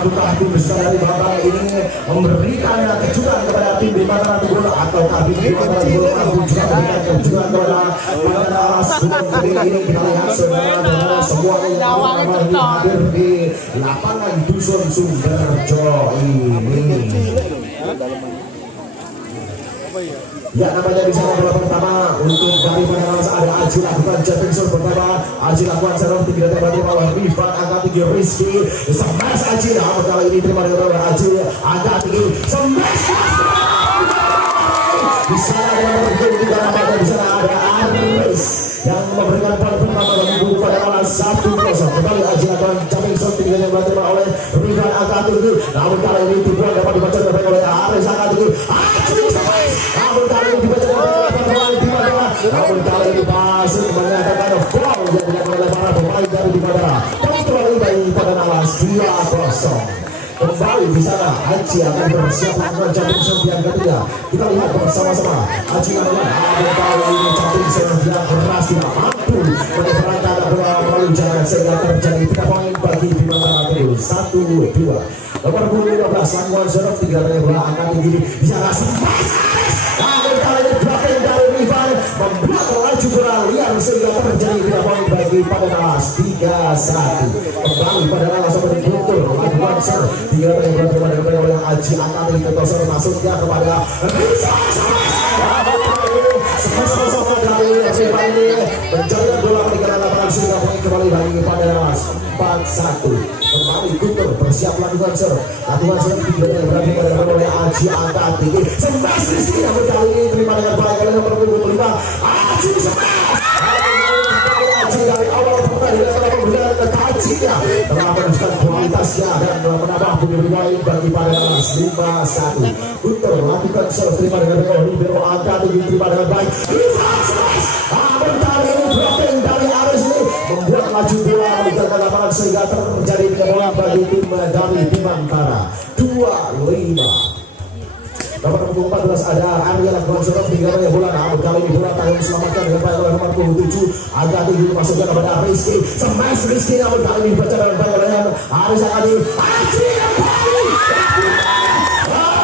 Apakah tim besar dari Bapak ini memberikan kejutan kepada tim di mana gol atau tim di mana gol mampu juga memberikan kejutan kepada Pandaras ini kita lihat semua yang hadir di lapangan Dusun Sumberjo ini. Ya, namanya di sana bola pertama untuk dari Pandaras ada Aji lakukan jumping shot pertama. Aji lakukan serong tinggi dan tiba-tiba oleh Rifan angkat tinggi Rizky smash Aji. Namun kali ini terima dengan oleh Aji angkat tinggi smash di sana ada nomor 23 namanya di sana ada Aris yang memberikan poin pertama bagi Bulu Pandaras 1-0. Kembali Aji lakukan jumping shot tinggi dan diterima oleh Rifan angkat tinggi. Namun kali ini tipuan dapat dibaca oleh Aris angkat tinggi. Aji smash. Namun kali ini dibaca namun kali ini masih menyatakan foul yang dilakukan oleh para pemain dari di Madara. Kembali dari Pandaras 2-0. Kembali di sana Aji akan bersiap melakukan jumping shot yang ketiga. Kita lihat bersama-sama Aji melakukan kali ini jumping shot yang keras tidak mampu menyerangkan bola melalui jarak sehingga terjadi 3 poin bagi di Madara terus 1-2. Nomor 15 lakukan serve 3 dari bola akan tinggi di sana sempat. Namun kali ini blocking dari Rifan membuat laju bola liar sehingga terjadi 3 poin bagi Pandaras 3-1. Kembali Pandaras seperti kultur lakukan serve 3 dari bola terima oleh Aji akan diketosor masuknya kepada Rifan. Sama-sama kali ini mencari bola meninggalkan lapangan sehingga kembali bagi Pandaras 4-1. Kembali Guntur bersiap melakukan serve. Lakukan serve tidak berarti pada oleh Aji angkat tinggi. Smash Rizky namun kali ini terima dengan baik oleh nomor 25. Aji smash. Aji dari awal pertandingan telah memberikan kekajiannya, telah menunjukkan kualitasnya dan menambah punya baik bagi Pandaras 5-1. Guntur melakukan serve terima dengan baik. Libero angkat tinggi terima dengan baik. Smash. Namun kali ini blocking dari Aris ini membuat laju bola meninggalkan lapangan sehingga terjadi bola bagi tim dari Bimantara 2-5. Nomor 14 ada Arya lakukan serve 3 dari bola. Namun kali ini bola tanggung diselamatkan dengan baik oleh nomor 27 agak tinggi masuknya kepada Rizky. Smash Rizky namun kali ini dibaca dengan baik oleh Aris Akadi. Aji kembali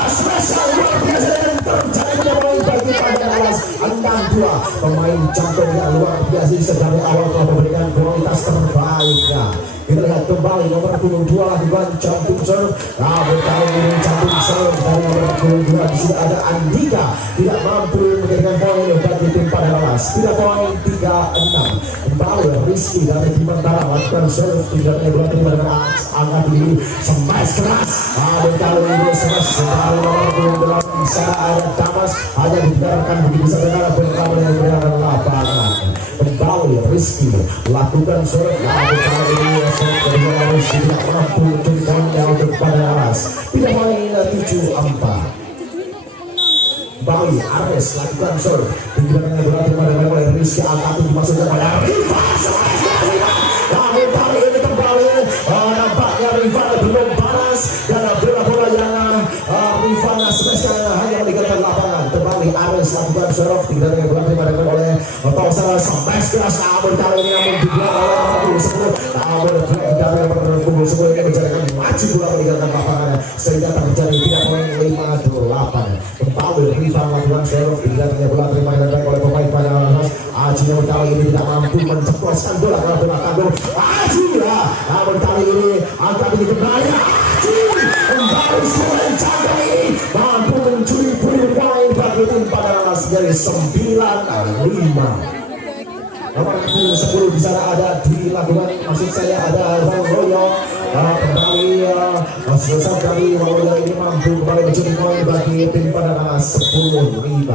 spesial luar biasa dan terjadi poin bagi Pandaras 6-2. Pemain jantung yang luar biasa dari awal telah memberikan kualitas terbaiknya. Kita lihat kembali nomor 22 lakukan jumping serve. Namun kali ini jumping serve dari nomor 22 di sini ada Andika tidak mampu menjadikan poin bagi tim Pandaras. 3 poin 3-6. Kembali Rizky dari Bimantara lakukan serve 3 dari bola terima dengan angkat tinggi smash keras. Namun kali ini smash dari nomor 28 di sana ada Damas hanya dibiarkan begitu saja berkabel yang berada di lapangan. Kembali Rizky lakukan serve. Namun kali ini kedua Rizky tidak mampu menjadi poinnya untuk Pandaras. 3 poin 7-4. Kembali Ares lakukan serve. Tingginya bola terima dengan oleh Rizky angkat dimasukkan pada Rifan. Namun kali ini kembali nampaknya Rifan belum panas dan bola yang Rifan spesial hanya meninggalkan lapangan. Kembali Ares lakukan serve. Tingginya bola terima dengan oleh Tosar smash keras. Namun kali ini yang dibuat oleh nomor 10. Namun dari nomor 10 ini menjadikan maju bola meninggalkan lapangan sehingga terjadi 3 poin 5-8. Kembali Rifan lakukan serve. Tingginya bola terima dengan baik oleh pemain Pandaras. Aji namun kali ini tidak mampu menceploskan bola ke bola tanggung Aji ya. Namun kali ini angkat ini kembali Aji kembali selain jantung ini mampu mencuri poin bagi tim Pandaras dari 9-5. Nomor 10 di sana ada dilakukan maksud saya ada Waluyo. Kembali selesai kali Waluyo ini mampu kembali mencuri poin bagi tim Pandaras 10-5.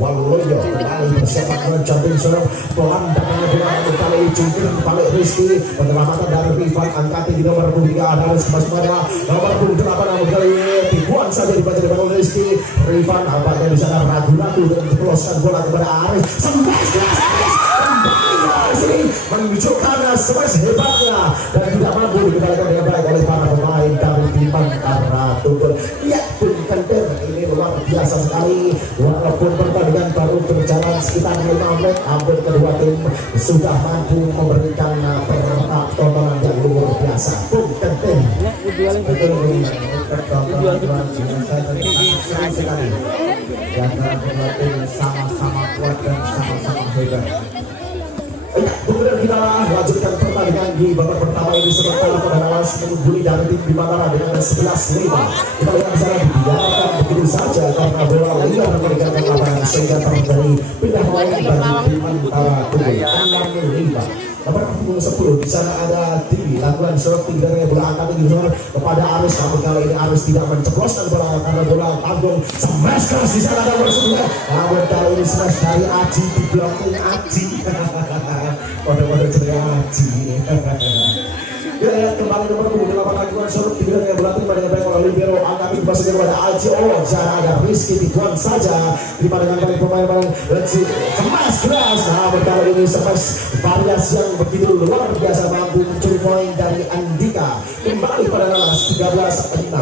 Waluyo kembali bersiap jumping serve pelan datangnya bola kali jungkir balik Rizky penyelamatan dari Rifan angkat di nomor 23 ada Mas Mada nomor 28 namun kali ini tipuan saja dibaca di bawah Rizky. Rifan nampaknya di sana ragu-ragu dan menceploskan bola kepada Aris. Smash sini menunjukkan smash hebatnya dan tidak mampu dikendalikan dengan baik oleh para pemain dari Bimantara Tutul. Lihat pun Kenter ini luar biasa sekali walaupun pertandingan baru berjalan sekitar 5 menit namun kedua tim sudah mampu memberikan tontonan yang luar biasa. Pun Kenter sekali. Jangan berlatih sama-sama kuat dan sama-sama hebat. Kemudian kita lanjutkan pertandingan di babak pertama ini sementara Padang mengungguli dari tim Bimantara dengan 11-5. Kita lihat di sana dibiarkan begitu saja karena bola liar meninggalkan lapangan sehingga terjadi pindah poin bagi Bimantara unggul 6-5. Nomor punggung 10 di sana ada Tibi lakukan serve tinggi dari bola angkat tinggi kepada Aris, namun kali ini Aris tidak menceploskan bola karena bola tanggung smash keras di sana ada nomor 9, namun kali ini smash dari Aji di blocking Aji. Kode-kode ceria Aji. Kita lihat kembali nomor punggung 8 lakukan serve tinggi dari bola tinggi pada baik oleh libero angkat tinggi masuk kepada Aji. Oh jangan ada Rizky Tituan saja terima dengan baik pemain-pemain smash keras, namun kali ini smash variasi yang begitu luar biasa mampu mencuri poin dari Andika. Kembali pada Nalas 13-6.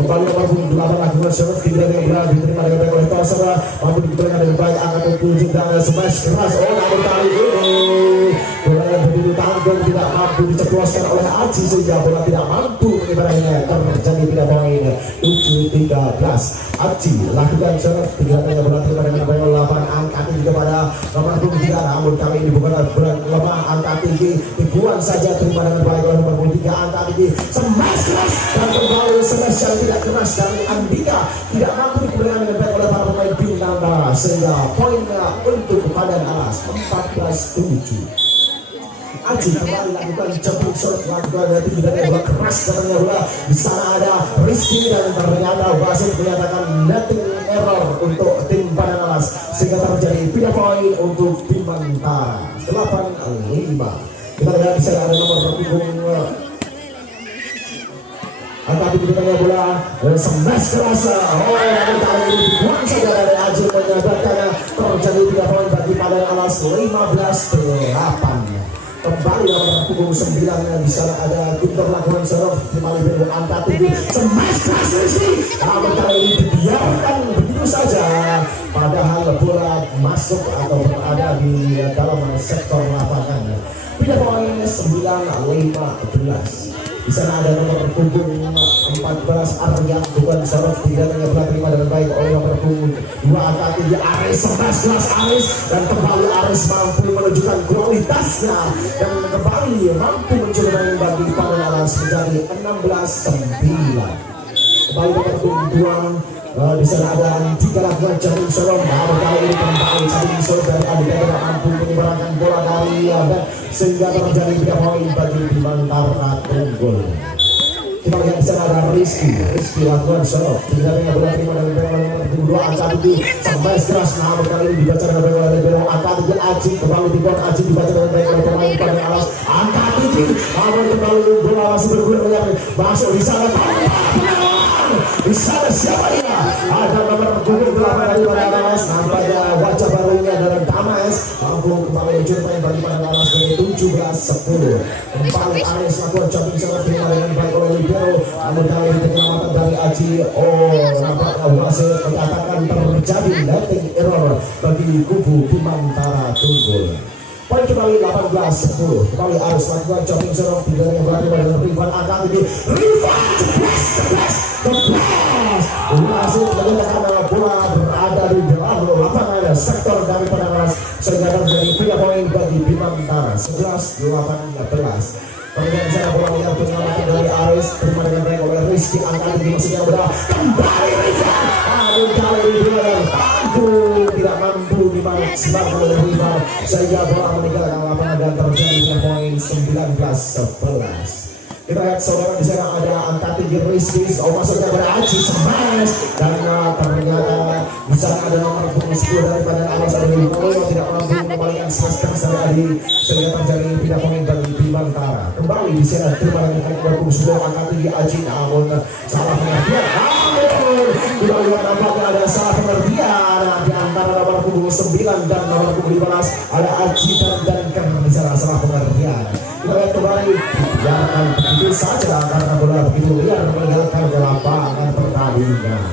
Kembali nomor 8 lakukan serve tinggi dari bola diterima dengan baik oleh Tosera, mampu diberikan dengan baik angkat tujuh dan smash keras. Oh namun kali ini bola yang begitu tanggung tidak mampu diceploskan oleh Aji sehingga bola tidak mampu menyeberanginya, terjadi tidak poin 7-13. Aji lakukan serve tinggi dari bola terima dengan baik oleh 8 angkat tinggi kepada nomor 23, namun kali ini bukan lemah angkat tinggi dibuang saja terima dengan baik oleh nomor 23 angkat tinggi smash keras dan kembali smash yang tidak keras dari Andika tidak mampu dikembalikan dengan baik oleh para pemain Bintara sehingga poinnya untuk Padang Alas 14-7. Aji kembali lakukan jemput shot lakukan dari tidak bola keras katanya bola di sana ada Rizky dan ternyata wasit menyatakan netting error untuk tim Padang Alas sehingga terjadi pindah poin untuk Bintara 8-5. Kita lihat di sana ada nomor punggung angkat tinggi tengah bola smash keras. Oh namun kali ini dibuang saja dari Aji menyebabkan terjadi pindah poin bagi Padang Alas 15-8. Kembali nomor punggung 9 di sana ada Guntur lakukan serve kembali dari angkat tinggi smash keras Rizky, namun kali ini dibiarkan begitu saja padahal bola masuk atau berada di dalam sektor lapangan. Pindah poin 9-15. Di sana ada nomor punggung 14 Aryan bukan serve tidak terima dengan baik oleh nomor punggung 2 angkat tinggi Aris smash keras Aris dan kembali Aris mampu menunjukkan kualitasnya dan kembali mampu mencuri poin bagi Padang Alas menjadi 16-9. Kembali nomor punggung 2 di sana ada Andika lakukan jaring serong, namun kali ini kembali jaring serong dari Andika tidak mampu menyebarkan bola dari sehingga terjadi pindah poin bagi Bintara unggul. Kita lihat di sana ada Rizky lakukan serong tidak dengan bola terima dari nomor 2 angkat tinggi sampai keras, namun kali ini dibaca dengan baik oleh libero angkat tinggi Aji kembali dibuat Aji dibaca dengan baik oleh pemain Padang Alas angkat tinggi, namun kembali bola masih bergulir masuk di sana di sana siapa dia? Ada nomor punggung 8 dari Padang Alas, nampaknya wajah barunya dari Damas mampu kembali mencuri poin bagi Padang Alas dari 17-10. Kembali Aris lakukan jumping serve terima dengan baik oleh libero, namun kali ini penyelamatan dari Aji. Oh nampaknya wasit menyatakan terjadi netting error bagi kubu Bintara unggul. Poin kembali 18-10. Kembali Aris lakukan jumping serve tidak yang berarti pada Rifan angkat tinggi Rifan ceplas wasit menyatakan bola berada di dalam lapangan sektor dari Padang Alas sehingga terjadi pindah poin bagi Bintara 11-18. Kemudian sana bola liar penyelamatan dari Aris terima dengan baik oleh Rizky angkat tinggi maksudnya bola kembali Rifan, namun kali ini bola yang tangguh tidak mampu dimaksimalkan oleh Rifan sehingga bola meninggalkan lapangan dan terjadi pindah poin 19-11. Kita lihat saudara di sana ada angkat tinggi Rizky, masuknya pada Aji smash dan ternyata di sana ada nomor punggung 10 dari Padang Alas ada Lino tidak mampu mengembalikan smash keras dari Adi sehingga terjadi pindah poin bagi Bintara. Kembali di sana terima dengan nomor punggung 10 angkat tinggi Aji, namun salah pengertian. Kita lihat nampaknya ada salah pengertian di antara nomor punggung 9 dan nomor punggung 15 ada Aji dan di sana salah pengertian. Kita lihat kembali biarkan begitu saja karena bola begitu liar meninggalkan lapangan pertandingan.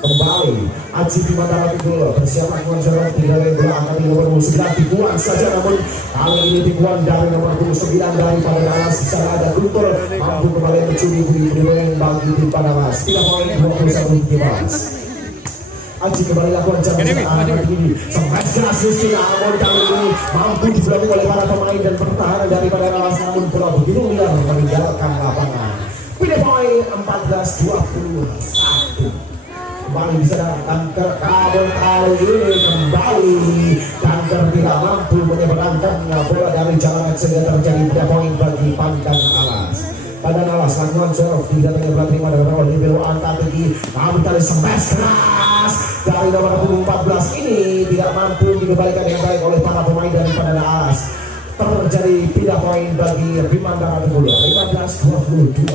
Kembali Aji Aji Bimantara Tigul bersiap lakukan serang dari bola angkat di nomor 9 tipuan saja, namun kali ini tipuan dari nomor 9 dari Padang Alas. Di sana ada Guntur mampu kembali mencuri budi bagi tim Padang Alas. 3 poin 21-13. Aji kembali lakukan jam anak ini smash keras Rizky, namun kali ini mampu diberangi oleh para pemain dan pertahanan daripada Alas, namun bola begitu liar meninggalkan lapangan. Pindah poin 14-21. Kembali bisa Kanker kabel kali ini kembali Kanker tidak mampu menyeberangkan bola dari jalan sehingga terjadi pindah poin bagi Padang Alas. Padang Alas lakukan serve tidak terima dari bawah di bawah angka tinggi, namun kali smash keras dari nomor 14 ini tidak mampu dikembalikan dengan baik oleh para pemain dari Padang Alas. Terjadi pindah poin bagi Bimantara Tigul 15-22.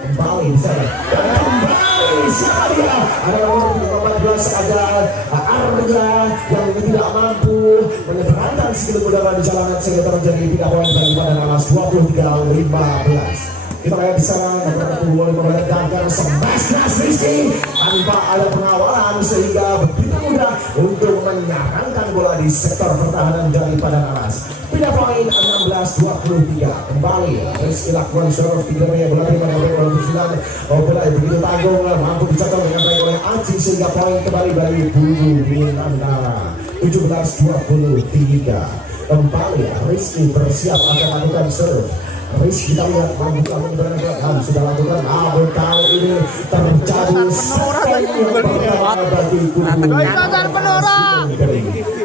Kembali di sana dan kembali siapa dia, ada nomor 14 ada Arga yang tidak mampu menyeberangkan skill udara di jalanan sehingga terjadi pindah poin bagi Padang Alas 23-15. Kita lihat di sana nomor 25 menegangkan smash keras Rizky tanpa ada pengawalan sehingga begitu mudah untuk menyerangkan bola di sektor pertahanan dari Padang Alas. Pindah poin 16-23. Kembali Rizky lakukan serve tidak bola terima dari nomor 9. Bola begitu tanggung mampu dicetak dengan baik oleh Aji sehingga poin kembali bagi Bulu Bintara 17-23. Kembali Rizky bersiap akan melakukan serve. Rizky kita lihat mampu berangkat sudah lakukan, namun kali ini terjadi sekali yang pertama bagi kubu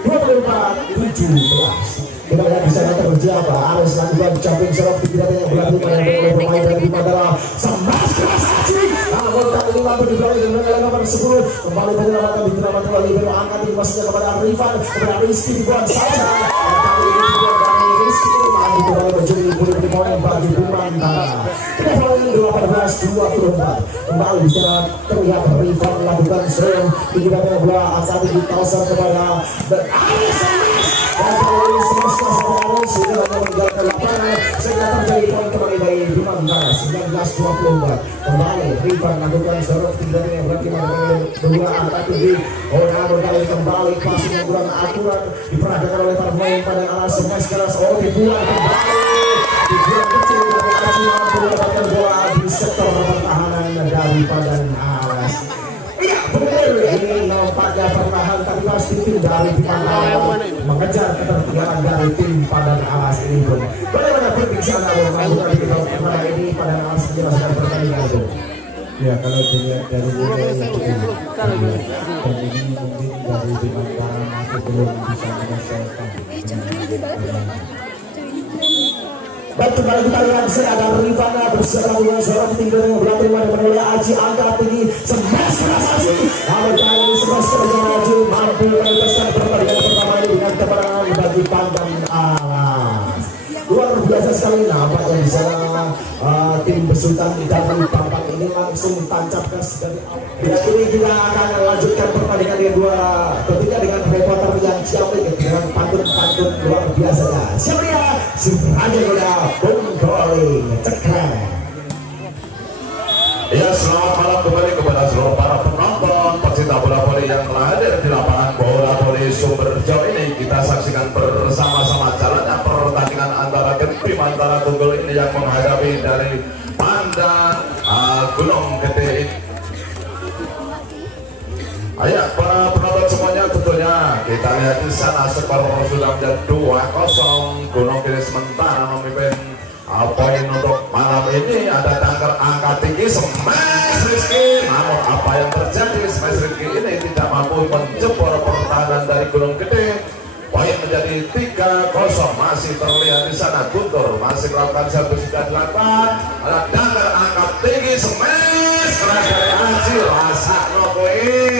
24-17. Kita lihat di sana terjadi apa harus lakukan jumping serve tidak yang berlaku oleh pemain dari Mandala. Smash keras Aji, namun kali ini mampu dibalik dengan nomor 10 kembali menyelamatkan di drama kembali baru angkat ini masuknya kepada Arifan, kepada Rizky dibuat saja. Kali ini dibuat dari Rizky mampu kembali menjadi poin bagi Bimantara. Kita poin 18-24. Kembali di sana terlihat Rifan melakukan serve digunakan bola angkat di kawasan kepada Arifan. Dan kali ini semesta sekarang sudah meninggalkan lapangan sehingga terjadi poin kembali bagi Bimantara 19-24. Kembali Rifan melakukan serve tidak yang berarti berdua angkat tinggi. Namun kali kembali pasang yang kurang akurat diperagakan oleh para pemain Padang Alas. Smash keras dibuat kembali kecil dari Aji mampu mendapatkan bola di sektor pertahanan dari Padang Alas. Iya benar, ini nampaknya pertahanan tapi pasti tim dari Bimantara mengejar ketertinggalan dari tim Padang Alas ini pun. Bagaimana perbincangan melakukan di pertandingan ini Padang Alas menjelaskan pertandingan itu? Ya kalau dilihat dari nilai yang dan ini mungkin dari Bimantara masih belum bisa menyelesaikan. Dan kembali kita lihat ada Rifana bersama dengan seorang tinggal yang berlatih pada oleh Aji angkat tinggi smash keras Aji. Namun kali ini smash keras Aji mampu menuntaskan pertandingan pertama ini dengan kemenangan bagi Padang Alas. Luar biasa sekali nampaknya di sana tim besutan dari papan ini langsung tancap gas dari awal. Dan ini kita akan lanjutkan pertandingan yang dua ketiga dengan reporter yang siapa dengan pantun-pantun luar biasa. Siapa dia? Aja udah Bungkoling Cekrek. Ya selamat malam kembali kepada seluruh para penonton pecinta bola voli yang telah hadir di lapangan bola voli Sumberjo ini. Kita saksikan bersama-sama jalannya pertandingan antara tim Bimantara Tigul ini yang menghadapi dari Padang Gunung Gede. Ayo para penonton semuanya, tentunya kita lihat di sana skor sudah menjadi 2-0. Gunung Gede sementara memimpin poin untuk malam ini. Ada Kanker angkat tinggi smash Rizky, namun apa yang terjadi smash Rizky ini tidak mampu menjebol pertahanan dari Gunung Gede. Poin menjadi 3-0. Masih terlihat di sana Guntur masih melakukan servis sudah dilakukan. Ada Kanker angkat tinggi smash keras dari Aji rasa nokoi.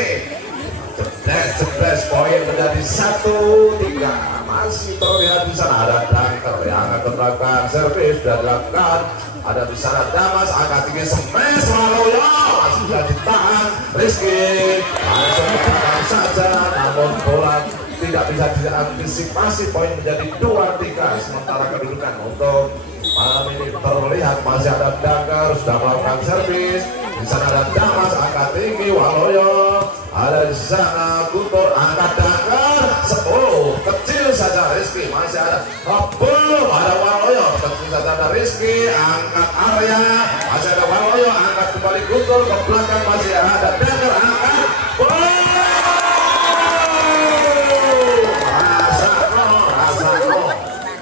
Jebres poin menjadi 1-3. Masih terlihat di sana ada Kanker yang akan melakukan servis sudah dilakukan. Ada di sana Damas angkat tinggi smash lalu ya masih sudah ditahan Rizky langsung ditahan saja, namun bola tidak bisa diantisipasi. Poin menjadi 2-3. Sementara kedudukan untuk malam ini terlihat masih ada Kanker sudah melakukan servis. Di sana ada Damas angkat tinggi Waloyo. Ada di sana angkat area, masih ada Waloyo, angkat kembali Guntur ke belakang, masih ada Dagger, angkat Rasano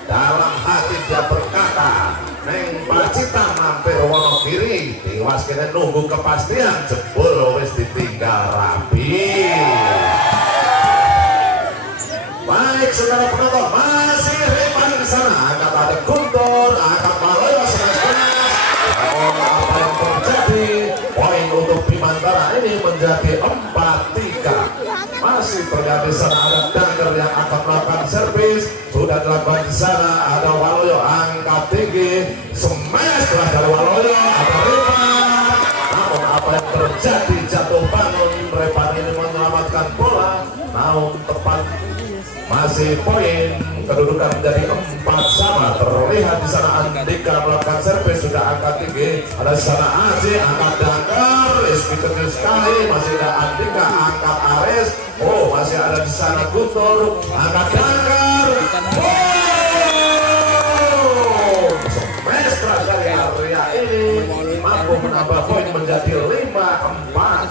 dalam hati dia berkata, Neng Pacitan mampir wono kiri, tiwas kene nunggu kepastian, jebul wis ditinggal rapi. Baik saudara penonton, masih Repan di sana, angkat ada Guntur, angkat Waloyo apa yang terjadi? Poin untuk Bimantara ini menjadi 4-3. Masih terjadi di sana ada Dagger yang akan melakukan servis, sudah dilakukan di sana ada Waloyo angkat tinggi, smash dari Waloyo, ada Repan. Namun apa yang terjadi, jatuh bangun, Repan ini menyelamatkan bola, namun tepat. Masih poin, kedudukan menjadi 4 sama. Terlihat di sana Andika melakukan servis, sudah angkat tinggi. Ada di sana Aji, angkat Dagger, Rizky kecil sekali. Masih ada Andika, angkat Ares. Oh, masih ada di sana Guntur, angkat Dagger. Oh, smash dari area ini mampu menambah poin menjadi 5-4.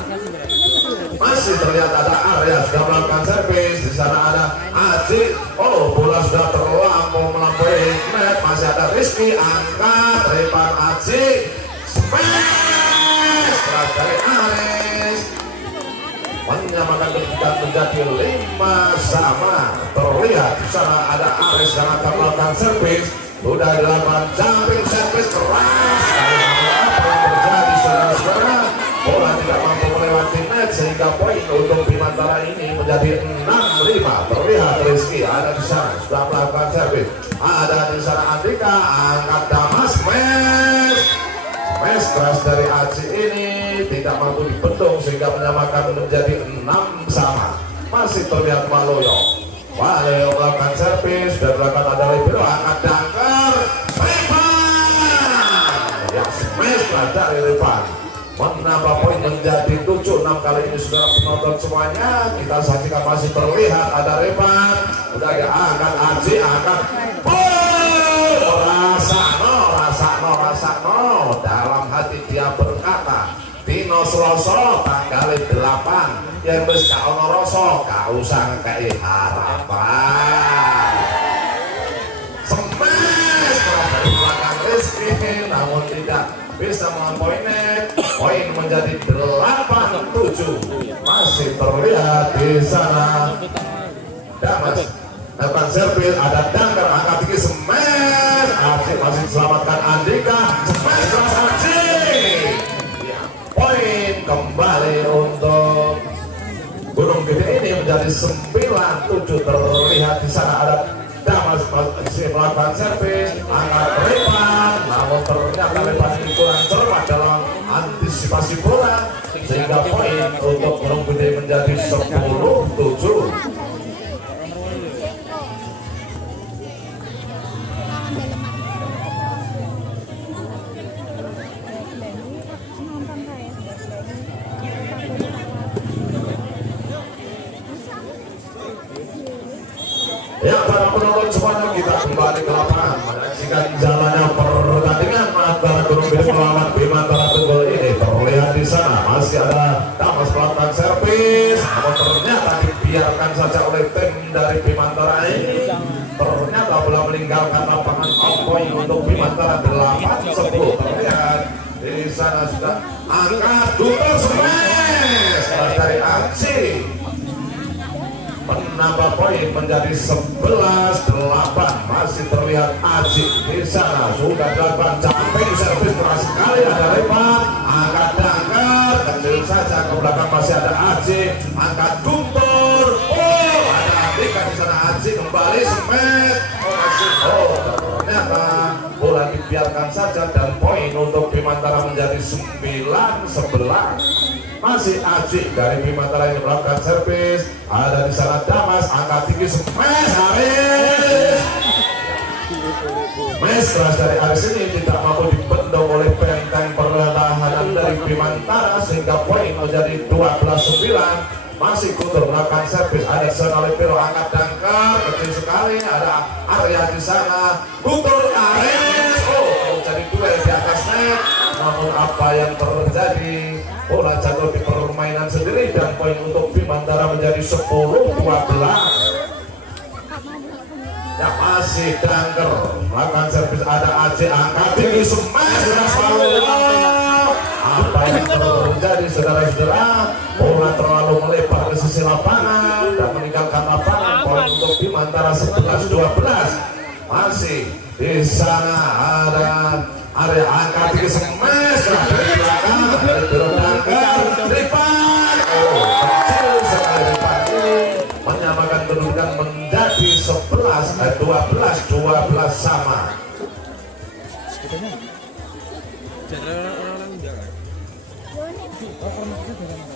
Masih terlihat ada Arya sudah melakukan servis, di sana ada Aji. Oh, bola sudah terlampau melampaui net. Masih ada Rizky, angkat Repan Aji, smash dari Aris, menyamakan kedudukan menjadi 5 sama. Terlihat di sana ada Aris yang akan melakukan servis, sudah dilakukan jumping servis keras. Apa yang terjadi saudara-saudara? Bola tidak mampu melewati net sehingga poin untuk Bimantara ini menjadi 6-5. Terlihat Rizky ada di sana sudah melakukan servis. Ada di sana Andika, angkat Damas, smash keras dari Aji ini tidak mampu dibendung sehingga menyamakan menjadi 6 sama. Masih terlihat Waloyo melakukan servis dan melakukan ada libero, angkat Dagger, Repan ya smash dari Repan, menambah poin menjadi 7-6. Kali ini saudara penonton semuanya kita saksikan masih terlihat ada Repan, udah diangkat Aji, angkat Rasano dalam hati dia berkata, Dino Selasa tanggal 8 yang wis gak ono rasa gak usah ngekei harapan. Smash dari belakang Rizky, namun tidak bisa melampaui net. Poin menjadi 8-7. Masih terlihat di sana Damas melakukan servis, ada Dagger angkat tinggi, smash Aji masih diselamatkan Andika, smash keras Aji ya, poin kembali untuk Gunung Gede ini menjadi 9-7. Terlihat di sana ada Damas masih melakukan servis, angkat Repan, namun ternyata Repan ini kurang cermat dalam antisipasi bola sehingga poin untuk Gunung Gede menjadi 10-7. Ya, para penonton semuanya, kita kembali ke lapangan menyaksikan jalannya pertandingan antara Gunung Gede melawan Bimantara Tunggul ini. Terlihat di sana masih ada Damas melakukan servis, namun ternyata dibiarkan saja oleh tim dari Bimantara ini. Ternyata bola meninggalkan lapangan, poin untuk Bimantara 8-10. Terlihat di sana sudah angkat Guntur, smash dari Aji, menambah poin menjadi 11-8. Masih terlihat Aji di sana sudah dilakukan jumping servis keras sekali, ada Repan, angkat Dagger kecil saja ke belakang, masih ada Aji, angkat Guntur, oh ada Andika di sana, Aji kembali smash, ternyata bola dibiarkan saja dan poin untuk Bimantara menjadi 9-11. Masih Aji dari Bimantara yang melakukan servis, ada di sana Damas angkat tinggi, smash Aris, smash keras dari Aris ini tidak mampu dibendung oleh benteng pertahanan dari Bimantara sehingga poin menjadi 12-9. Masih Guntur melakukan servis, ada sana libero, angkat Dagger kecil sekali, ada Arya di sana, Guntur Aris, oh jadi duel namun apa yang terjadi, bola jatuh di permainan sendiri dan poin untuk Bimantara menjadi 10-12. Ya masih Dangker melakukan servis, ada Aceh angkat tinggi smash. Apa yang terjadi saudara-saudara, bola terlalu melebar ke sisi lapangan dan meninggalkan lapangan. Poin untuk Bimantara 11-12. Masih di sana ada area angkat tinggi smash dari belakang dari Dangker Ripan. Kecil sekali Ripan ini menyamakan kedudukan menjadi 12 sama.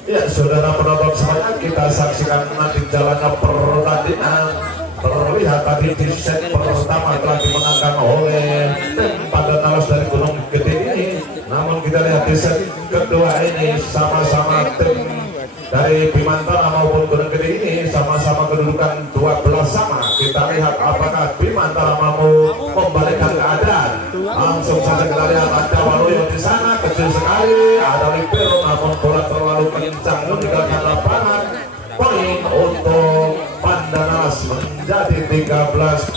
Ya saudara penonton semuanya, kita saksikan nanti jalannya pertandingan. Terlihat tadi di set pertama telah dimenangkan oleh tim Pandanalas dari Gunung Gede ini, namun kita lihat di set kedua ini sama-sama tim dari Bimantara maupun Gunung Gede ini sama-sama kedudukan 12 sama. Kita lihat apakah Bimantara mampu membalikkan keadaan. Langsung saja kita lihat ada Waluyo di sana, kecil sekali, ada libero namun bola terlalu kencang meninggalkan lapangan. Poin untuk Pandanalas menjadi 13-12.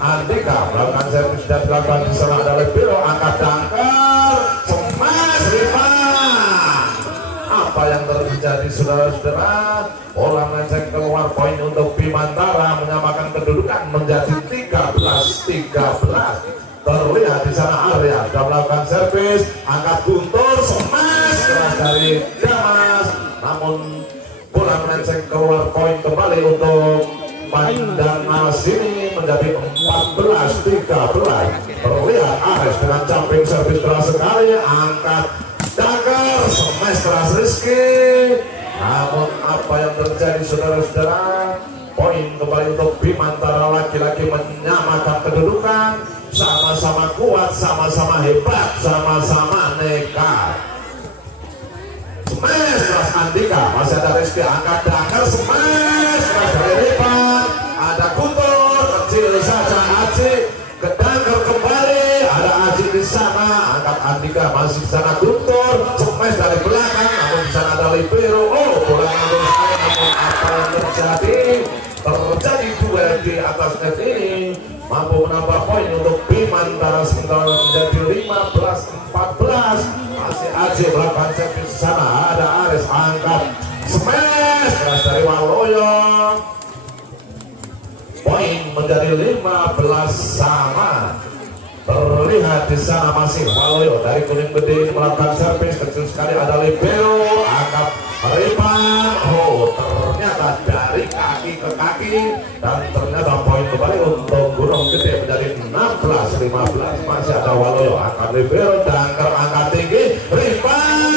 Andika melakukan servis dan dilakukan di sana, ada libero angkat Dangker smash Ripan. Apa yang terjadi saudara-saudara, bola melenceng keluar, poin untuk Bimantara menyamakan kedudukan menjadi 13-13. Terlihat di sana area sudah melakukan servis, angkat Guntur smash keras dari Damas, namun bola melenceng keluar, poin kembali untuk Pandanalas ini menjadi 14-13. Terlihat Ares dengan jumping servis keras sekali, angkat Dangker smash keras Rizky. Namun apa yang terjadi saudara-saudara, poin kembali untuk Bimantara, lagi-lagi menyamakan kedudukan, sama-sama kuat, sama-sama hebat, sama-sama nekat. Smash keras Andika, masih ada Rizky, angkat Dangker smash keras dari Ripan, ada Guntur, kecil saja Aceh ke Dangker kembali, ada Aceh di sana, angkat Andika, masih di sana Guntur, smash dari belakang, namun di sana ada libero. Oh, bola ngambil sekali, namun apa yang terjadi duel di atas net ini mampu menambah poin untuk Bimantara, sementara menjadi 15-14. Masih Aceh melakukan servis di sana, ada Ares angkat smash keras dari Waluyo. Poin menjadi 15 sama. Terlihat di sana masih Waluyo dari Kuning Gede melakukan servis, kecil sekali, ada libero angkat Ripan. Oh, ternyata dari kaki ke kaki, dan ternyata poin kembali untuk Gunung Gede menjadi 16-15. Masih ada Waluyo angkat libero, Dangker angkat tinggi, Ripan.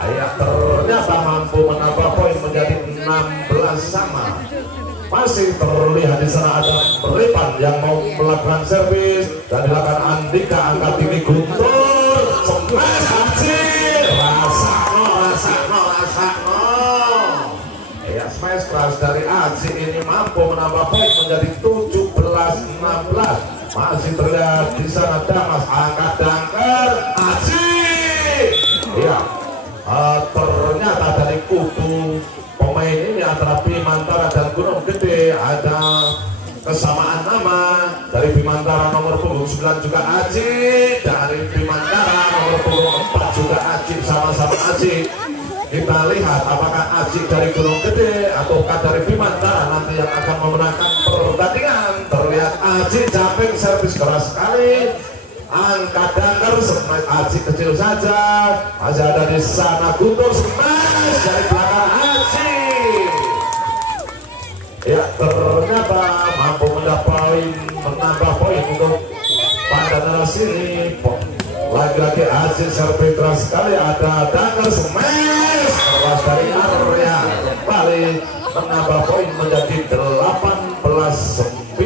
Ayah ternyata mampu menambah poin menjadi 16 sama. Masih terlihat di sana ada Ripan yang mau melakukan servis dan dilakukan Andika, angkat tinggi Guntur smash Aceh, rasa ya smash keras dari Aceh ini mampu menambah poin menjadi 17-16. Masih terlihat di sana Damas angkat Dangker Aceh. Ya, ternyata dari kubu pemain ini antara Bimantara dan Gunung Gede ada kesamaan nama. Dari Bimantara nomor punggung 9 juga Aceh, dari Bimantara nomor punggung 4 juga Aceh, sama-sama Aceh. Kita lihat apakah Aceh dari Gunung Gede ataukah dari Bimantara nanti yang akan memenangkan pertandingan. Terlihat Aceh jumping servis keras sekali, angkat Dangker smash Aceh kecil saja, masih ada di sana Guntur smash dari belakang Aceh. Ya, ternyata mampu menambah poin untuk Pandanalas ini. Lagi-lagi Aceh servis keras sekali, ada Dangker smash keras dari area, kembali menambah poin menjadi 18-19.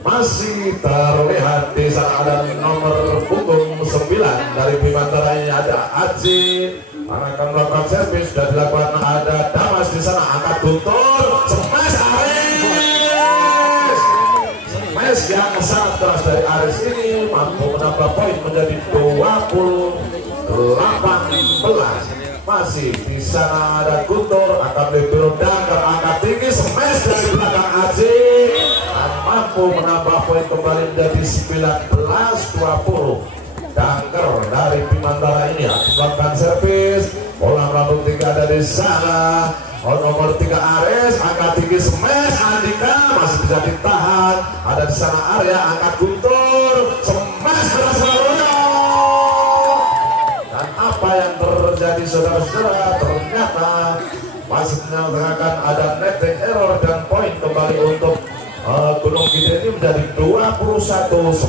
Masih terlihat di sana ada nomor punggung 9 dari Bimantara ini, ada Aceh akan melakukan servis dan dilakukan, ada Damas di sana angkat Guntur smash Ares keras dari Aris ini mampu menambah poin menjadi 28-11. Masih di sana ada Guntur, akan libero Dangker, angkat tinggi, smash dari belakang Aji dan mampu menambah poin kembali menjadi 19-20. Dangker dari Bimantara ini melakukan servis, bola melambung 3 ada di sana. Nomor 3 Aris, angkat tinggi, smash Andika masih bisa ditahan. Ada di sana Arya, angkat Guntur, smash berhasil loyok. Dan apa yang terjadi saudara-saudara, ternyata masih menyatakan ada netting error dan poin kembali untuk Gunung Kidul ini menjadi 21-19.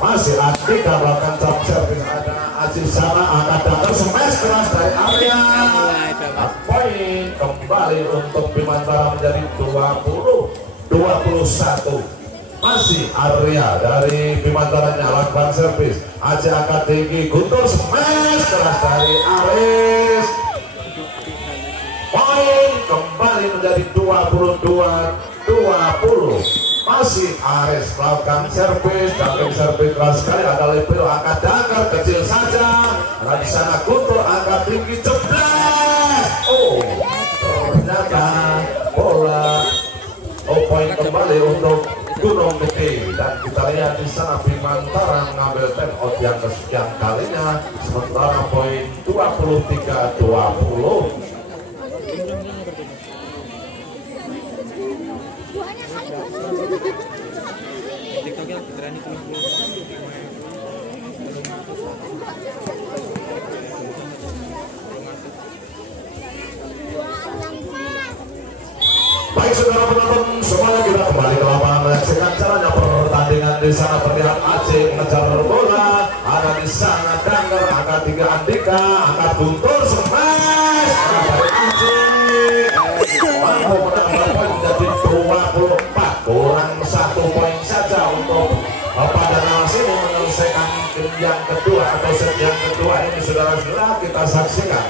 Masih Andika melakukan jump service, ada Aziz sana, angkat Dangker, smash keras dari Arya. Poin kembali untuk Bimantara menjadi 20-21. Masih Arya dari Bimantaranya lakukan servis, Aceh angkat tinggi, Guntur smash keras dari Aris. Poin kembali menjadi 22-20. Masih Aris melakukan servis, jumping servis keras sekali, ada libero angkat Dangker kecil saja. Ada di sana Guntur angkat tinggi, jeblas. Oh, ternyata bola. Poin kembali untuk Gunung Gede, dan kita lihat di sana Bimantara mengambil time out yang kesekian kalinya, sementara poin 23-20. Baik saudara penonton semuanya, kita kembali ke lapangan menyaksikan caranya pertandingan. Di sana terlihat Aceh mengejar bola, ada di sana Dangker, angkat 3 Andika, angkat Guntur, smash dari Aceh, mampu menambah poin menjadi 24, kurang 1 poin saja untuk Padanawas ini menyelesaikan game yang kedua atau set yang kedua ini. Saudara-saudara, kita saksikan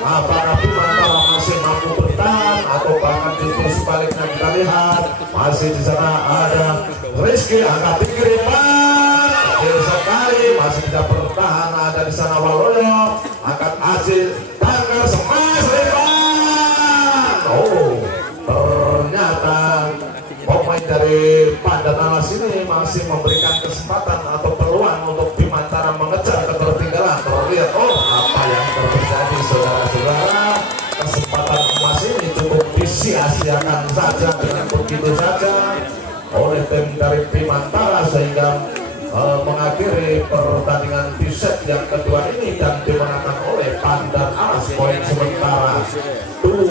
apakah Bimantara masih mampu bertahan atau bahkan justru sebaliknya. Kita lihat masih di sana ada Rizky, angkat tinggi Ripan, kecil sekali, masih tidak bertahan. Ada di sana Waloyo, angkat Aziz, Dangker, smash Ripan. Oh, ternyata pemain dari Padanawas ini masih memberikan kesempatan atau peluang untuk Bimantara mengejar ketertinggalan. Terlihat, oh, apa yang terjadi saudara-saudara, kesempatan emas ini cukup disia-siakan saja dengan begitu saja oleh tim dari Bimantara, sehingga mengakhiri pertandingan di set yang kedua ini dan dimenangkan oleh Padanawas poin sementara 2-0.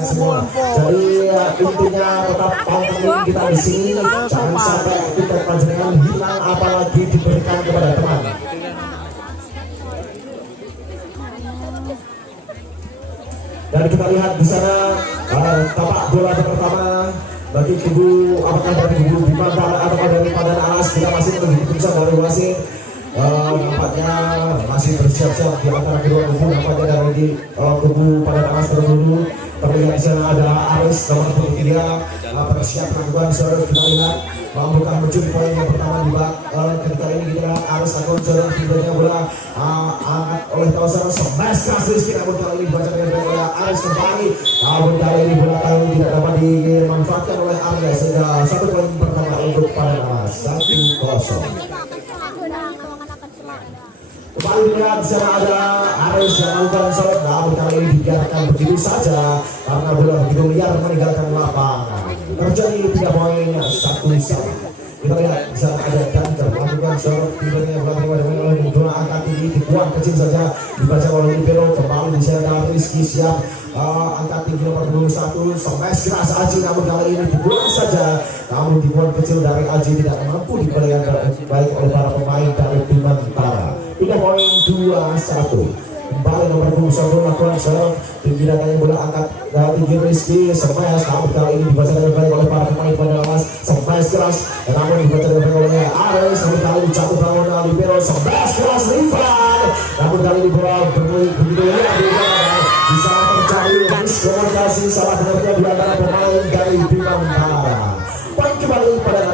Semua. Jadi intinya tetap pantengin kita di sini, jangan sampai kita panjenengan hilang apalagi diberikan kepada teman. Dan kita lihat di sana tapak bola pertama bagi kubu, apakah dari kubu Bimantara atau dari Padanawas. Kita masih menunggu keputusan dari wasit. Nampaknya masih bersiap-siap di antara kedua kubu. Nampaknya dari di kubu Padanawas terdahulu. Terlihat di sana ada Aris nomor 23 bersiap melakukan serve. Kita lihat mampukah mencuri poin yang pertama di bak ketika ini. Kita lihat Aris akan serve, tidaknya bola angkat oleh Tauser, smash keras Rizky, namun kali ini dibaca dengan baik oleh Aris kembali. Namun kali ini bola kali tidak dapat dimanfaatkan oleh Arya, sehingga 1 poin pertama untuk Padanawas, 1-0. Kembali dilihat di sana ada Aris yang melakukan serve, namun kali ini dibiarkan begitu saja karena bola begitu liar meninggalkan lapangan. Terjadi 3 poin, 1-1. Kita lihat di sana ada Dangker melakukan serve, tidaknya bola oleh bola angkat tinggi, dibuang kecil saja, dibaca oleh libero. Kembali di sana Rizky siap angkat tinggi nomor 21, smash keras Aji, namun kali ini dibuang saja, namun dibuang kecil dari Aji tidak mampu diperlihatkan baik oleh para pemain dari Bimantara. 3 poin, 2-1. Kembali nomor 21 lakukan serve, tinggi datanya bola angkat tinggi Rizky, smash, namun kali ini dibaca dengan baik oleh para pemain Padanawas, smash keras, namun dibaca dengan baik oleh Aris, namun kali ini jatuh bangun libero, smash keras Rifan, namun kali ini bola begitu liar bisa terjadi miskomunikasi salah dengarnya di antara pemain dari Bimantara. Poin kembali pada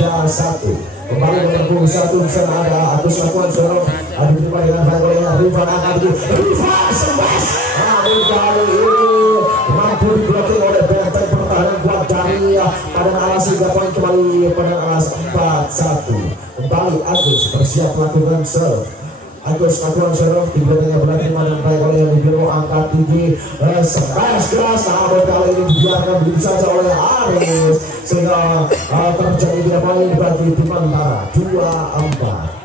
ada 1. Kembali dengan punggung 1 di sana ada Agus lakukan serong adu jumpa dengan baik oleh Rifan Akadi. Rifan sembas. Namun kali ini mampu diblokir oleh benteng pertahanan kuat dari Padang Alas. 3 poin kembali Padang Alas 4-1. Kembali Agus bersiap melakukan serve. Agus lakukan serve di belakangnya berlatih dan baik oleh Libero angkat tinggi smash keras. Namun kali ini dibiarkan begitu saja oleh Aris sehingga terjadi 3 poin bagi Bimantara 2-4.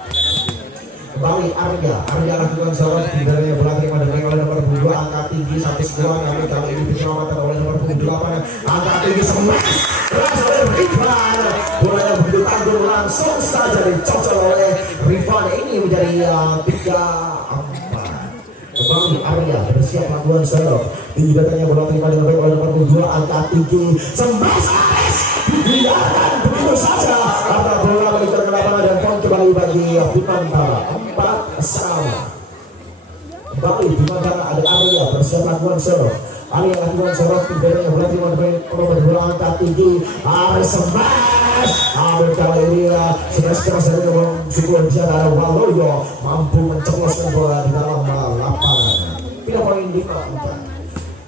Kembali Arya lakukan serve di belakangnya berlatih dan baik oleh nomor 2 angkat tinggi satu sebuah. Namun kali ini penyelamatan oleh nomor 8 angkat tinggi smash keras oleh Rifan. Bola yang begitu tanggung langsung saja dicocol oleh Rifan. Ini menjadi 3-4. Kembali Arya bersiap lakukan serve di belakangnya bola terima dengan baik oleh nomor 2 angkat tinggi smash Aris dibiarkan begitu saja karena bola melingkar ke lapangan dan poin kembali bagi Bimantara 4-1. Kembali Bimantara ada Arya bersiap lakukan serve. Arya lakukan serve di belakangnya bola terima dengan baik nomor 2 angkat tinggi Aris smash. Namun kali ini smash keras dari nomor 10 di sana ada Waloyo mampu menceploskan bola di dalam lapangan. Tidak poin 5-4.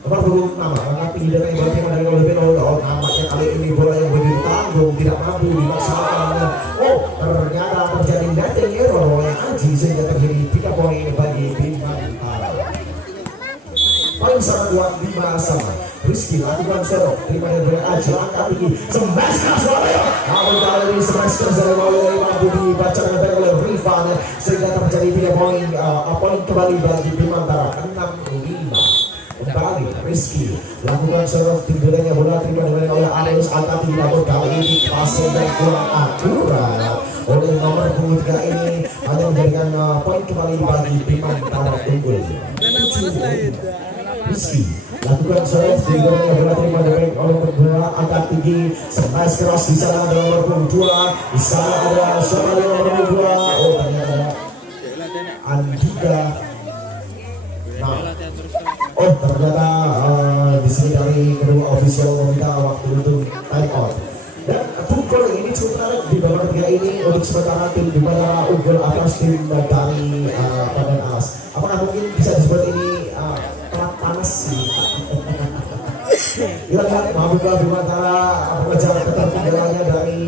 Nomor 26 angkat tinggi dari bola terima dari oleh Waloyo. Nampaknya kali ini bola yang begitu tanggung tidak mampu dilaksanakan. Ternyata terjadi netting error oleh Aji sehingga terjadi 3 poin bagi Bimantara. Poin sangat kuat 5-5. Rizky lakukan serve terima dari Aji angkat tinggi smash keras Waloyo. Namun kali ini smash keras dari Waloyo mampu dibaca dengan baik oleh Rifan sehingga terjadi 3 poin kembali bagi Bimantara 6-5. Kembali Rizky lakukan serve tinggalnya bola terima dengan oleh Aris angkat tinggi. Namun kali ini pasang dan kurang akurat oleh nomor 23 ini hanya menjadikan poin kembali bagi Bimantara unggul 7. Rizky lakukan serve tinggalnya bola terima dengan oleh nomor 2 angkat tinggi smash keras di sana ada nomor 2 di sana ada siapa nomor 2 ternyata Andika. Ternyata di sini dari kedua ofisial meminta waktu untuk time out. Dan pukul ini cukup menarik di babak ketiga ini untuk sementara tim Bimantara unggul atas tim dari Padang Alas. Apakah mungkin bisa disebut ini telat panas sih? Kita lihat mampukah Bimantara mengejar ketertinggalannya dari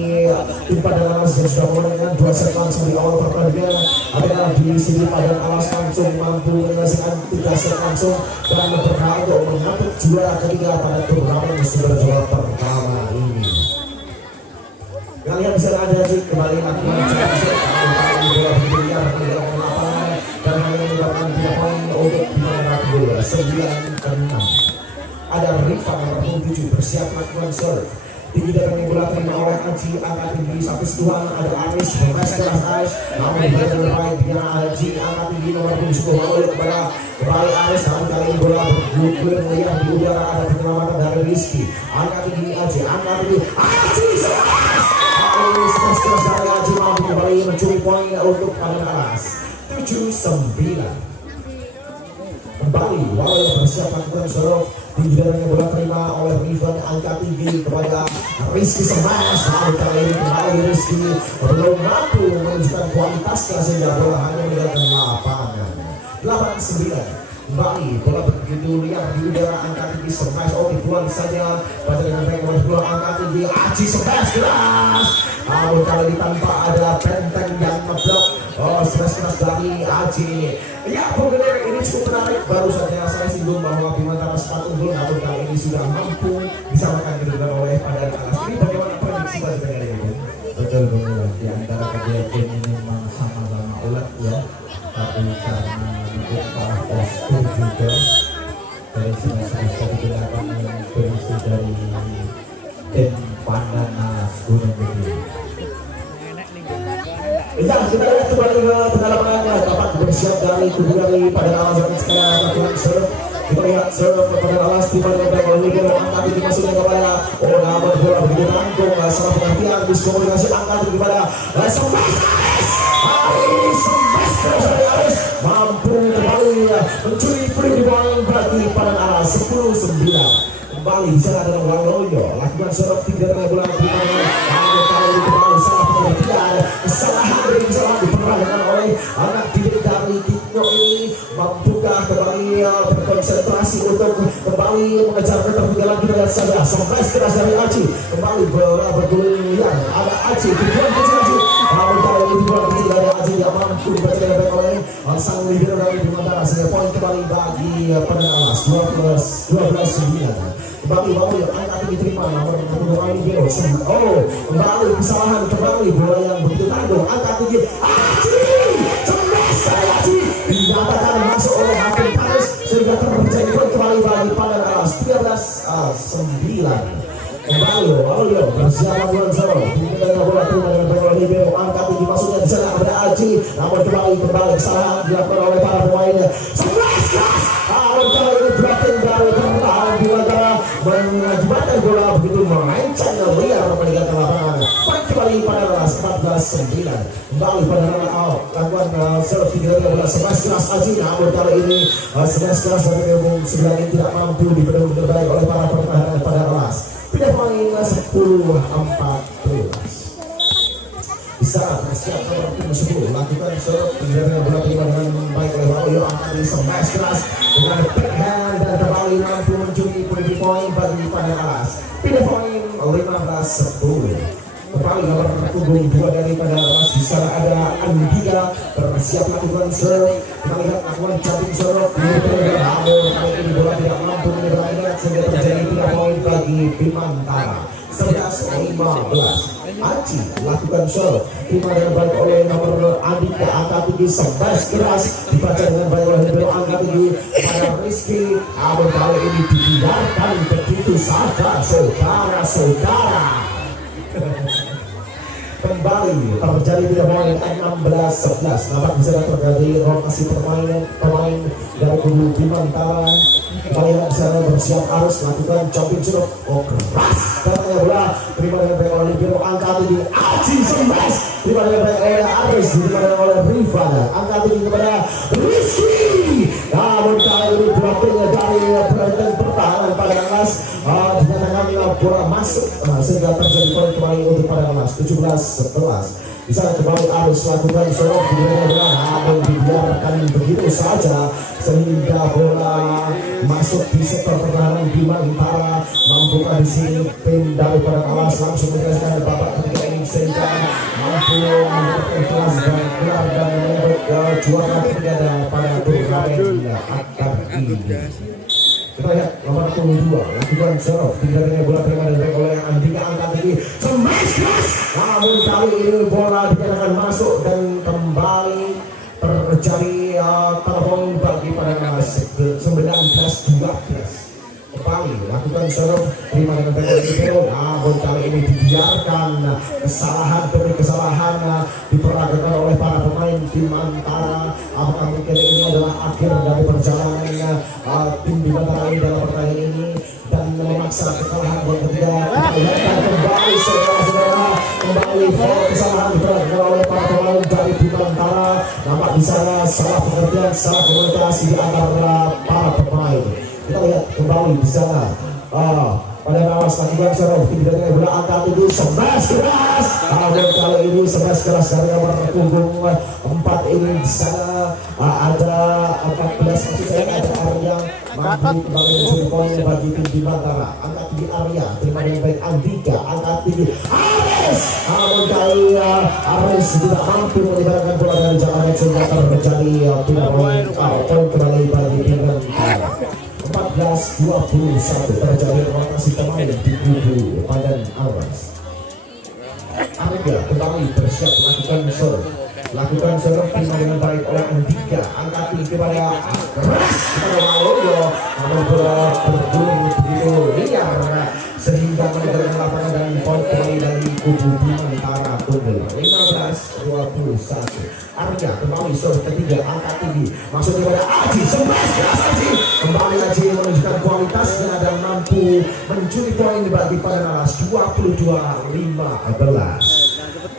tim Padang Alas yang sudah mulai dengan 2 set langsung di awal pertandingan. Apakah di sini Padang Alas langsung mampu menyelesaikan 3 set langsung dan berhak untuk menyambut juara ketiga pada turnamen Super Juara pertama ini. Kita lihat di sana ada sih kembali lakukan bola berliar di lapangan dan hanya mendapatkan 3 poin untuk Bimantara unggul 9-6. Ada Rifan nomor 7 bersiap melakukan serve tinggi dari bola terima oleh Aji angkat tinggi 1-2. Ada Aris smash keras Aris namun tidak terbaik dengan Aji angkat tinggi nomor 7 oleh kepada kembali Aris. Namun kali ini bola bergulir melihat di udara. Ada penyelamatan dari Rizky angkat tinggi Aji angkat tinggi Aji smash. Kali ini smash keras dari Aji mampu kembali mencuri poin untuk Padang Alas 7-9. Kembali Waloyo bersiap melakukan serve tinggi dari bola terima oleh Rifan angkat tinggi kepada Rizky smash. Namun kali ini kembali Rizky belum mampu menunjukkan kualitasnya sehingga bola hanya meninggalkan lapangan 8-9. Kembali bola begitu liar di udara angkat tinggi smash dibuang saja pada dengan baik oleh bola angkat tinggi Aji smash keras. Namun kali ini tanpa ada benteng yang ngeblok smash keras dari Aji. Ya pokoknya ini cukup menarik. Baru saja saya singgung bahwa Bimantara sempat unggul namun kali ini sudah mampu disamakan kedudukan oleh Padang Alas. Ini bagaimana prediksi bagi dengan ini? Betul di antara kedua tim ini memang sama-sama ulet ya, tapi karena mungkin kalah postur juga dari smash tadi digunakan yang berisi dari tim Padang Alas Gunung Gede. Ya, kita lihat kembali ke pengalamannya. Dapat bersiap dari kubu dari Padang Alas yang sekarang melakukan serve. Kita lihat serve Padang Alas di mana mereka Libero angkat tinggi masuknya kepada namun bola begitu tanggung salah pengertian diskomunikasi angkat tinggi kepada smash Aris smash keras dari Aris mampu kembali mencuri poin bagi Padang Alas 10-9. Kembali di sana adalah Waloyo lakukan serve tinggi dari bola di mana kali ini kembali kembali mengejar ketertinggalan kita lihat saja smash keras dari Aji kembali bola bergulir ada Aji tujuan kecil Aji namun kali ini tujuan kecil dari Aji yang mampu dibaca dengan baik oleh sang leader dari Bimantara sehingga poin kembali bagi Padang Alas 12-9 kembali bawah yang angkat diterima nomor 20 Ali Bero kembali kesalahan kembali bola yang begitu tanggung angkat tinggi Aji smash dari Aji dinyatakan masuk oleh Hakim Paris sehingga terjadi poin kembali bagi Padang Alas 13-9 kembali Waluyo bersiap bulan Zoro dengan bola terima dengan bola libero angkat tinggi masuknya di sana ada Aji namun kembali kesalahan dilakukan oleh para pemainnya smash keras namun kali ini blocking dari pertahanan Bimantara mengakibatkan bola begitu melenceng liar meninggalkan lapangan poin kembali pada Alas 14-9 kembali pada lakukan serve dengan bola smash keras Aji namun kali ini smash keras dari Gabung 9 ini tidak mampu dibendung dengan baik oleh para pertahanan pada Alas pindah poin 10-14 bisa bersiap nomor 10 lakukan serve dengan bola terima dengan baik oleh Waluyo angkat di smash keras dengan backhand dan kembali mampu mencuri poin bagi Padang Alas pindah poin 15-10 kembali nomor punggung 2 daripada Alas di sana ada Andika bersiap lakukan serve kita lihat lakukan jumping serve namun kali ini bola tidak mampu menyeberangkan sehingga terjadi 3 poin bagi Bimantara 11-15 Aji lakukan serve terima dengan baik oleh nomor Andika angkat tinggi smash keras dibaca dengan baik oleh libero angkat tinggi pada Rizky namun kali ini dibiarkan begitu saja saudara-saudara kembali terjadi tidak poin 16-11 nampak bisa terjadi rotasi pemain dari kubu Bimantara kembali di sana bersiap harus lakukan jumping serve keras katanya bola terima dengan baik oleh libero angkat tinggi Aji smash terima dengan baik oleh Aris terima dengan oleh Rifana angkat tinggi kepada Rizky namun kali ini blockingnya dari pertahanan pada Alas dinyatakan bola masuk sehingga terjadi poin kembali untuk Padang Alas 17-11 di sana kembali Aris lakukan serve di bola namun dibiarkan begitu saja sehingga bola masuk di sektor pertahanan Bimantara mampukah di sini tim dari Padang Alas langsung menjelaskan babak ketiga ini sehingga mampu mendapatkan kelas dan gelar dan menyebut juara ketiga pada turnamen akar ini. Kita lihat nomor 22 lakukan serve tidak dengan bola terima dan baik oleh Andika angkat tinggi smash keras namun kali ini bola dinyatakan masuk dan kembali terjadi poin bagi Padang Alas 19-12 kembali lakukan serve terima dengan baik oleh libero namun kali ini dibiarkan kesalahan demi kesalahan diperagakan oleh para pemain Bimantara apakah mungkin ini adalah akhir dari perjalanan tim Bimantara ini dalam pertandingan ini dan memaksa kekalahan yang ketiga kita lihat kembali saudara-saudara kembali kesalahan diperagakan oleh para pemain dari Bimantara nampak di sana salah pengertian salah komunikasi antara para pemain kita lihat kembali di sana pada Alas lakukan serve tidak dengan bola angkat itu smash keras namun kali ini smash keras dari nomor punggung 4 ini di sana ada 14 maksud saya ada Arya mampu kembali mencuri poin bagi tim Bimantara angkat tinggi Arya terima dengan baik Andika angkat tinggi Aris namun kali Aris tidak mampu menyebarkan bola dari jalan sehingga terjadi tidak poin kembali bagi Bimantara 14-21 terjadi rotasi pemain di kubu Padang Alas. Arga kembali bersiap lakukan serve terima dengan baik oleh Andika angkat tinggi kepada keras kepada Waluyo namun bola berguling begitu liar sehingga meninggalkan lapangan dan poin kembali dari kubu Bimantara unggul 15-21. Arya kembali serve ketiga angkat tinggi maksudnya pada Aji smash keras Aji kembali Aji menunjukkan kualitasnya dan mampu mencuri poin bagi Padang Alas 22-15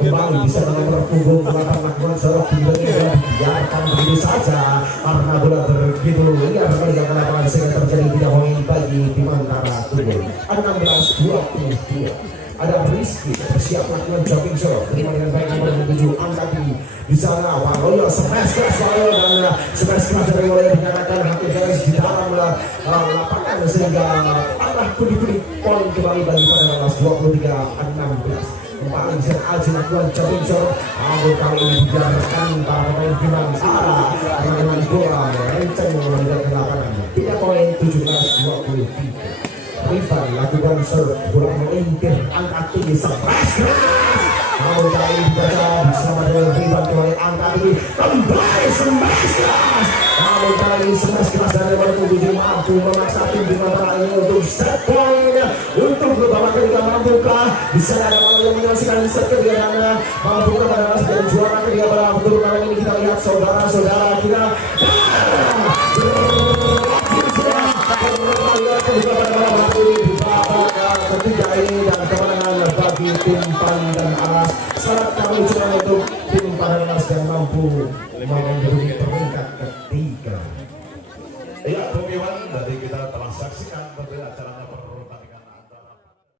kembali bisa nomor punggung 8 lakukan serve tidak dibiarkan begitu saja karena bola begitu liar meninggalkan lapangan sehingga terjadi 3 poin bagi Bimantara unggul 16-22 ada Rizky bersiap melakukan jumping shot terima dengan baik nomor 7 angkat di sana Waroyo smash keras Waroyo dan smash keras dari Waroyo dinyatakan hati garis di dalam lapangan sehingga arah pudi-pudi poin kembali bagi pada kelas 23-16 kembali Zen Alji melakukan jumping shot namun kali ini dibiarkan para pemain Bimantara dengan bola melenceng mengendalikan lapangan 3 poin 17-23 Rifan lakukan serve bola melintir angkat tinggi smash keras namun kali ini dibaca bersama dengan Rifan kembali angkat tinggi kembali smash keras namun kali ini smash keras dari nomor 7 mampu memaksa tim Bimantara ini untuk set point untuk babak ketiga mampukah bisa ada orang yang menyaksikan set ketiga karena mampukah pada dan juara ketiga pada turnamen ini kita lihat saudara-saudara kita ketiga ini dan kemenangan bagi tim Pan dan Alas sangat kami ucapkan untuk tim Pan dan Alas yang mampu mengambil